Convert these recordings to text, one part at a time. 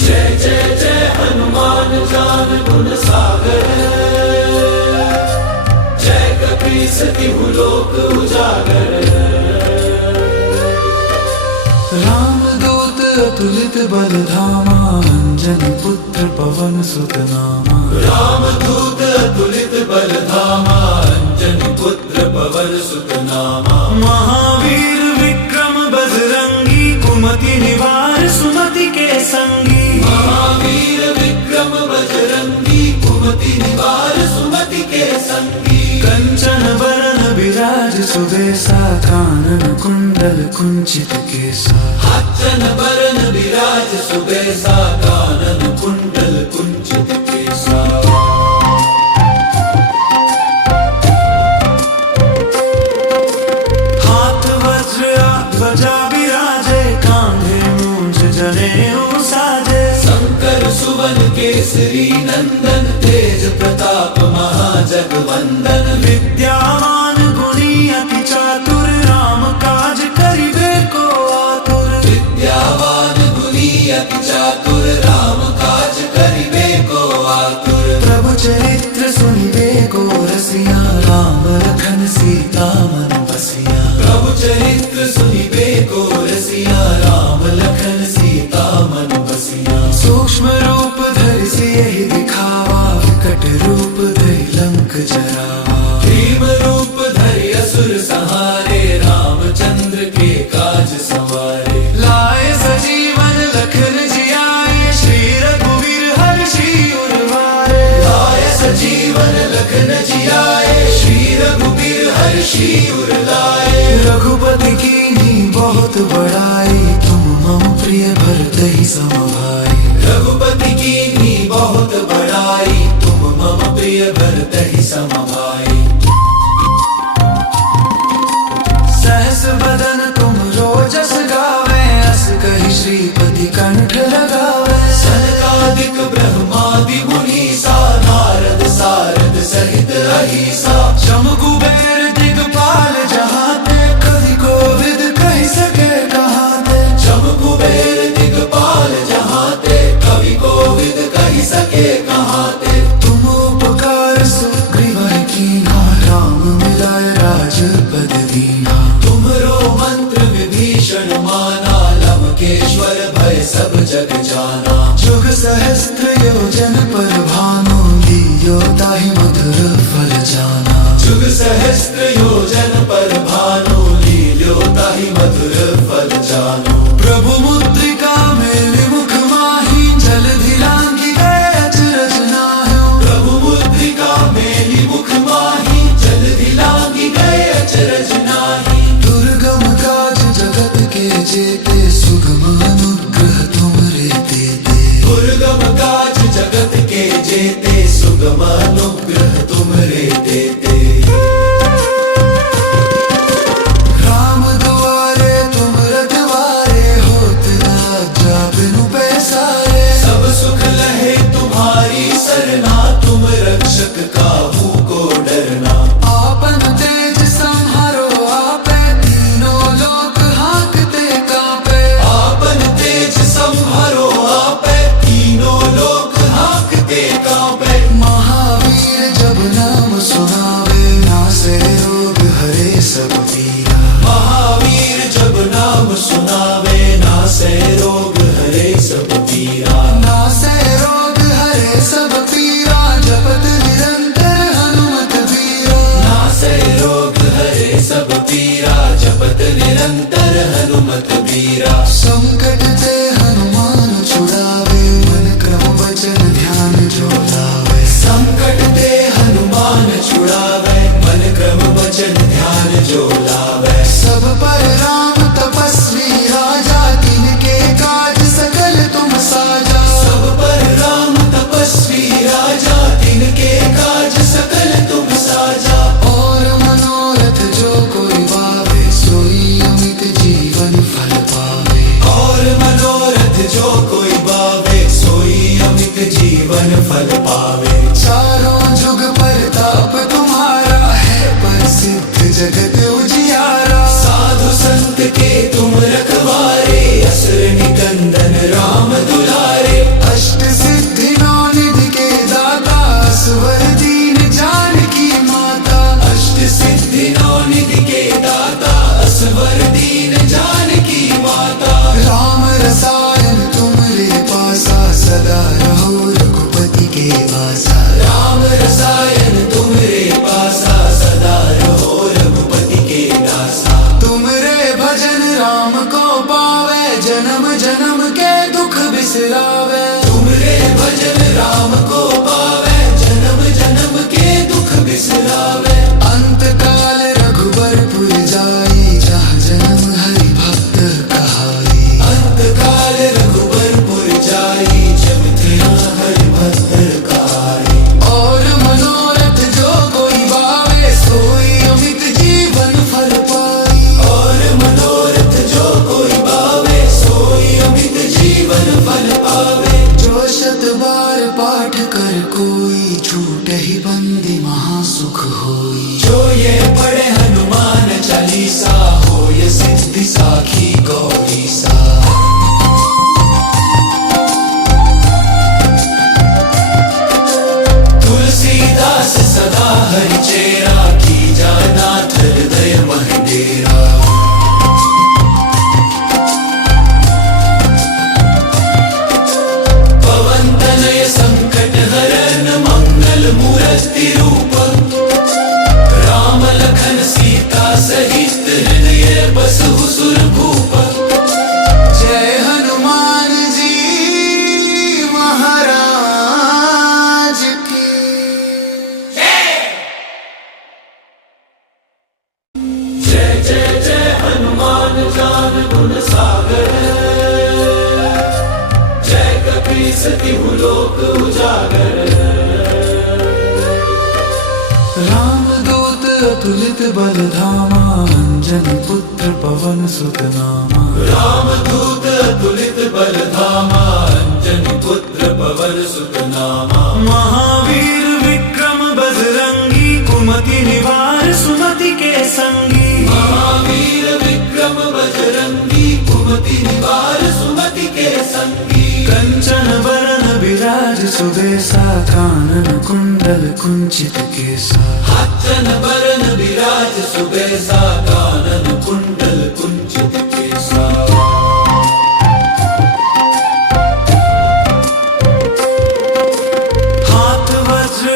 जय जय जय हनुमान ज्ञान गुण सागर, जय कपीस तिहु लोक उजागर। रामदूत अतुलित बल धामा, अंजनी पुत्र पवन सुत नामा। रामदूत अतुलित बल धामा, अंजनी पुत्र पवन सुत नामा। महावीर विक्रम बजरंगी, कुमति निवार सुमति के संगी। महावीर विक्रम बजरंगी, कुमति निवार सुमति के संगी। कंचन बरन बिराज सुबेसा, कानन कुंडल कुंचित केसा। कंचन बरन बिराज सुबेसा, कानन कुंडल कुंचित केसा। हाथ वज्र ध्वजा बिराजे, कांधे मूंछ जनेऊ साजे। शंकर सुवन केसरी नंदन, तेज प्रताप महाजगवंदन। विद्यावान गुणी अति चातुर, राम काज करिबे को आतुर। विद्यावान गुणी अति चातुर, राम काज करिबे को आतुर। प्रभु चरित्र सुनिबे को रसिया, राम लखन सीता मन बसिया। प्रभु चरित्र सुनिबे को रसिया, राम लखन सीता मन बसिया। सूक्ष्म रूप धरि सियहि दिखावा, विकट रूप धरि लंक जरावा। भीम रूप धरि असुर संहारे, रामचंद्र के काज संवारे। लाए सजीवन लखन जियाए, श्री रघुवीर हर्षि उरवारे। लाए सजीवन लखन जियाए, श्री रघुवीर हर्षि उर लाए। रघुपति कीन्ही बहुत बड़ाई, तुम मम प्रिय भरतहि सम भाई। रघुपति कीन्ही बहुत बड़ाई, तुम मम प्रिय भरतहि सम भाई। सहस बदन तुम रोजस गावे, अस कहि श्रीपति कंठ लगावे। सनकादिक ब्रह्मादि मुनीसा, नारद सारद सहित अहिसा। जम कुबेर दिगपाल जहाते, कवि कोविद कहि सके कहाते। जम कुबेर दिगपाल जहाते, कवि कोविद कहि सके कहाते। तुम उपकार सुग्रीव कीन्हा, राम मिलाय राजपद दीन्हा। तुमरो मंत्र विभीषण माना, लंकेश्वर भय सब जग जाना। जुग सहस्त्र योजन पर भानु, लियो ताहि मधुर फल जाना। जुग सहस्त्र योजन पर भानु, लील्यो ताहि मधुर फल जानो। प्रभु मुद्रिका मेलि मुख माहि, जलधि लांघि गए अचरज नाहिं। प्रभु मुद्रिका मेलि मुख माहि, जलधि लांघि गए अचरज नाहि। दुर्गम काज जगत के जेते, सुगम अनुग्रह तुमरे तेते। दुर्गम काज जगत के जेते, सुगम अनुग्रह तुमरे देते। राम दुआरे तुम रखवारे, होत न लज्जा बिनु पैसारे। सब सुख लहे तुम्हारी सरना, तुम रक्षक काहू को डरना। आपन तेज संहारो आपे, तीनों लोक हांकते कांपे। आपन तेज संहारो आपे, तीनों लोक हांकते कांपे। महावीर जब नाम सुनावे, नासे रोग हरे सब पीरा। महावीर जब नाम सुनावे, नासे रोग हरे सब पीरा। नासे रोग हरे सब पीरा, जपत निरंतर हनुमत बीरा। नासे रोग हरे सब पीरा, जपत निरंतर हनुमत बीरा। संकट ते हनुमान छुड़ावे, मन क्रम वचन ध्यान जो लावे। संकट ते हनुमान छुड़ावे, मन क्रम वचन ध्यान जो लावे। सब पर राम तपस्वी राजा, तिनके काज सकल तुम साजा। सब पर राम तपस्वी राजा, तिनके काज सकल तुम साजा। और मनोरथ जो कोई पावे, सोई अमित जीवन फल पावे। और मनोरथ जो कोई पावे, सोई अमित जीवन फल पावे। चारों जुग परताप तुम्हारा है, प्रसिद्ध जगत उजियारा। साधु संत के तुम रखवारे, असुर निकंदन राम दुलारे। बिसरावे। तुमरे भजन राम को पावे, जन्म जन्म के दुख बिसरावे। अंत काल रघुबरपुर जाई, जहाँ जन्म हरि भक्त कहाई। अंत काल रघुबरपुर जाई, जब तेरा हरि भक्त कहाई। और मनोरथ जो कोई बावे, सोई अमित जीवन फल पाई। और मनोरथ जो कोई पावे, सोई अमित जीवन फल पावे। जो शत बार पाठ कर कोई, छूटे ही बंदी महासुख होई। जो ये पढ़े हनुमान चालीसा, हो ये सिद्धि साखी गौरी सा। तुलसीदास सदा हरि चेरा, की जानाथ हृदय मह डेरा। पवन तनय संकट हरन, मंगल मूर्ति रूप। राम लखन सीता सहित, हृदय बसहु सुर भूप। जय हनुमान जी महाराज की। जय जय जय हनुमान ज्ञान गुण सागर। जय कपीस तिहु लोक उजागर। रामदूत अतुलित बल धामा, अंजनी पुत्र पवन सुत नामा। रामदूत अतुलित बल धामा, अंजनी पुत्र पवन सुत नामा। महावीर विक्रम बजरंगी, कुमति निवार सुमति के संगी। महावीर विक्रम बजरंगी, कुमति निवार सुमति के संगी। कंचन बरन विराज सुबेसा, कानन कुंडल कुंचित केसा। हाथन बरन विराज सुबेसा, कानन कुंडल कुंचित केसा। हाथ वज्र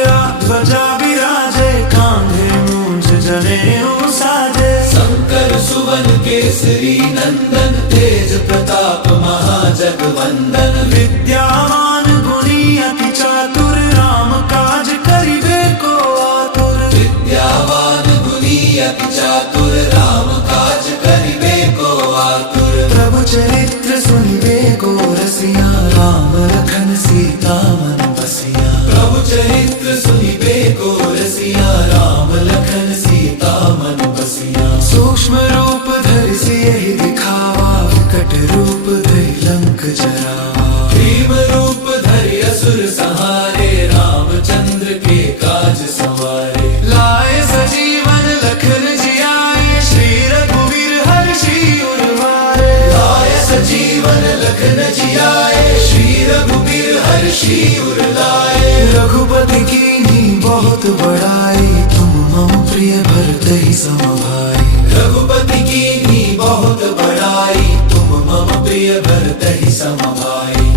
ध्वजा विराजे, कांधे मूंछ जनेऊ साजे। शंकर सुवन केसरी नंदन, तेज प्रताप महाजगवंदन। विद्यावान गुणी अति चातुर, राम काज करिबे को आतुर। विद्यावान गुणी अति चातुर, राम काज करिबे को आतुर। प्रभु चरित्र सुनिबे को रसिया, राम लखन सीता मन बसिया। प्रभु चरित्र सुनिबे को रसिया, राम लखन सीता मन बसिया। सूक्ष्म रूप धरि सियहि दिखावा, विकट रूप धरि लंक जरावा। भीम रूप धरि असुर संहारे, रामचंद्र के काज संवारे। लाए सजीवन लखन जियाए, श्री रघुवीर हर्षि उरवारे। लाए सजीवन लखन जियाए, श्री रघुबीर हर्षि उर लाए। रघुपति कीन्ही बहुत बड़ाई, तुम मम प्रिय भरतहि सम भाई। रघुपति कीन्ही बहुत बड़ाई, तुम मम प्रिय भरतहि सम भाई।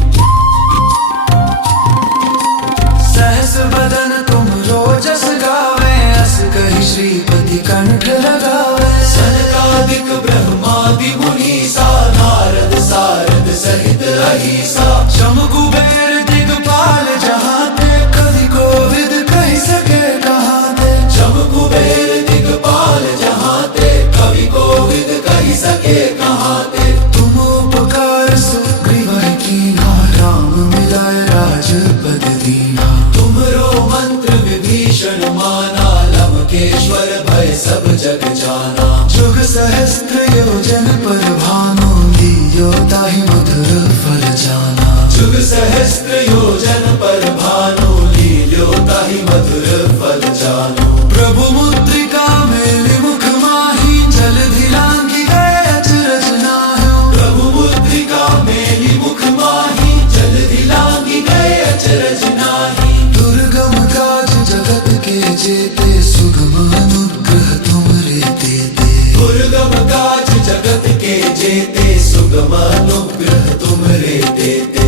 सहस बदन तुम रोजस गावे, अस कहि श्रीपति कंठ लगावे। सनकादिक ब्रह्मादि मुनीसा, नारद सारद सहित अहिसा। जम कुबेर दिगपाल जहाते, कवि कोविद कहि सके कहाते। जम कुबेर दिगपाल जहाते, कवि कोविद कहि सके कहाते। तुम उपकार सुग्रीव कीन्हा, राम मिलाए राजपद दीन्हा। तुमरो मंत्र विभीषण माना, लंकेश्वर भय सब जग जाना। जुग सहस्त्र योजन पर भानु, लियो ताहि मधुर फल जाना। जुग सहस्त्र योजन पर भानु, लील्यो ताहि मधुर फल जानो। प्रभु मुद्रिका मेलि मुख माहि, जलधि लांघि गए अचरज नाहि। प्रभु मुद्रिका मेलि मुख माहि, जलधि लांघि गए अचरज नाहि। दुर्गम काज जगत के जेते, सुगम अनुग्रह तुमरे तेते। दुर्गम काज जगत के जेते, सुगम अनुग्रह तुमरे देते।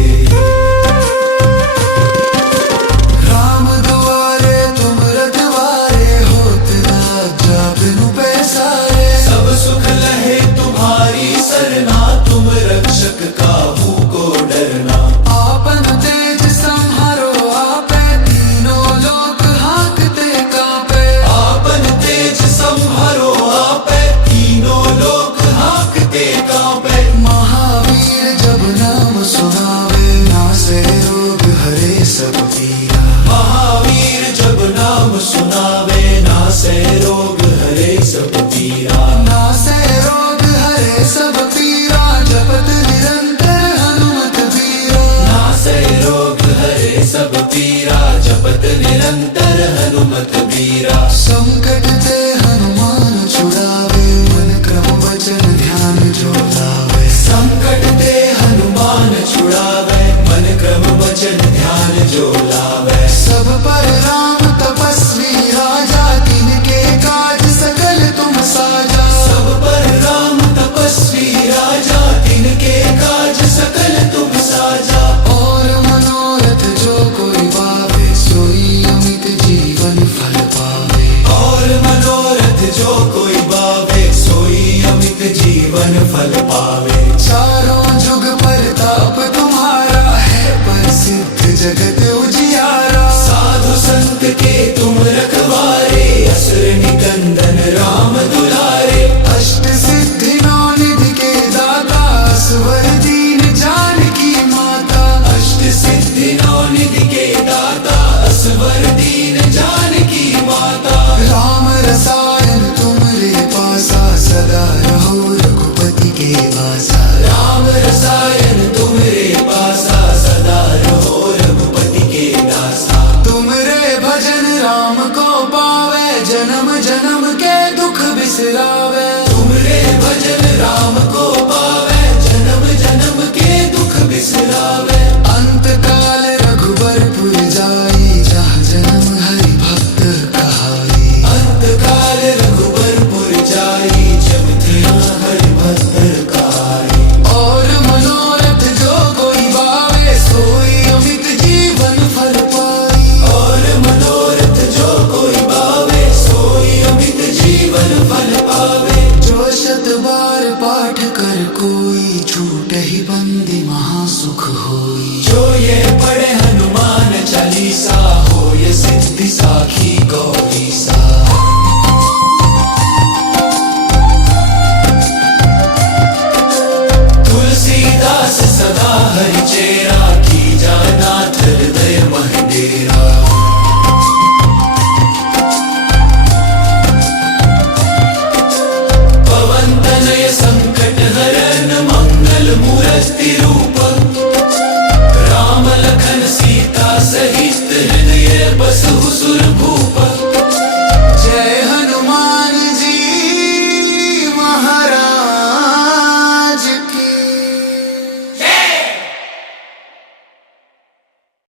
निरंतर हनुमत बीरा। संकट ते